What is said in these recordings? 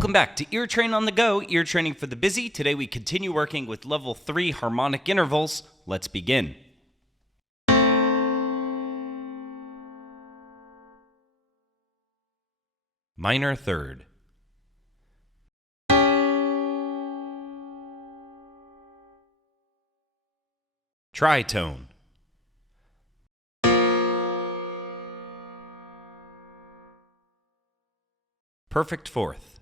Welcome back to Ear Train on the Go, ear training for the busy. Today we continue working with level 3 harmonic intervals. Let's begin. Minor third. Tritone. Perfect fourth.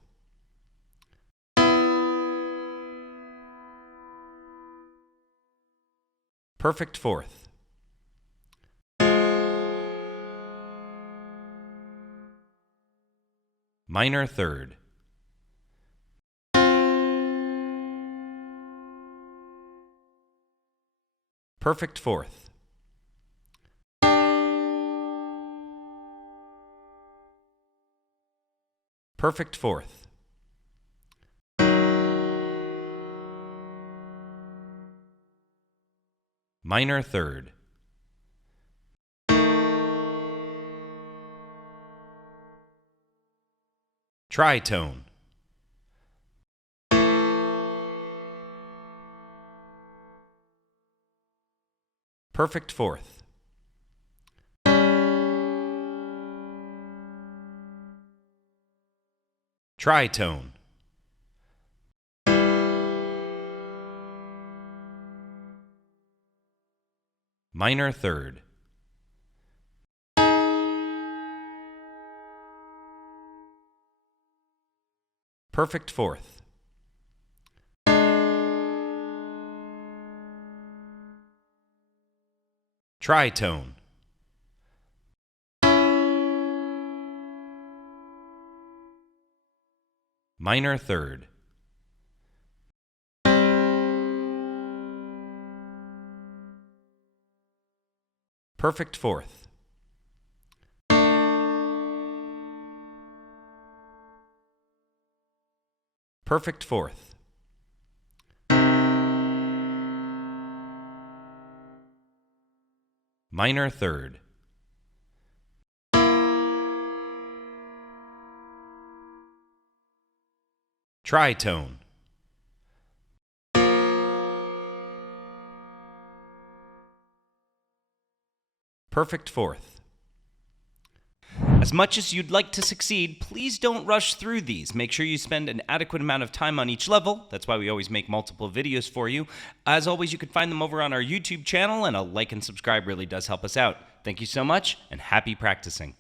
Perfect fourth. Minor third. Perfect fourth. Perfect fourth. Minor third. Tritone. Perfect fourth. Tritone. Minor third. Perfect fourth. Tritone. Minor third. Perfect fourth. Perfect fourth. Minor third. Tritone. Perfect fourth. As much as you'd like to succeed, please don't rush through these. Make sure you spend an adequate amount of time on each level. That's why we always make multiple videos for you. As always, you can find them over on our YouTube channel, and a like and subscribe really does help us out. Thank you so much, and happy practicing.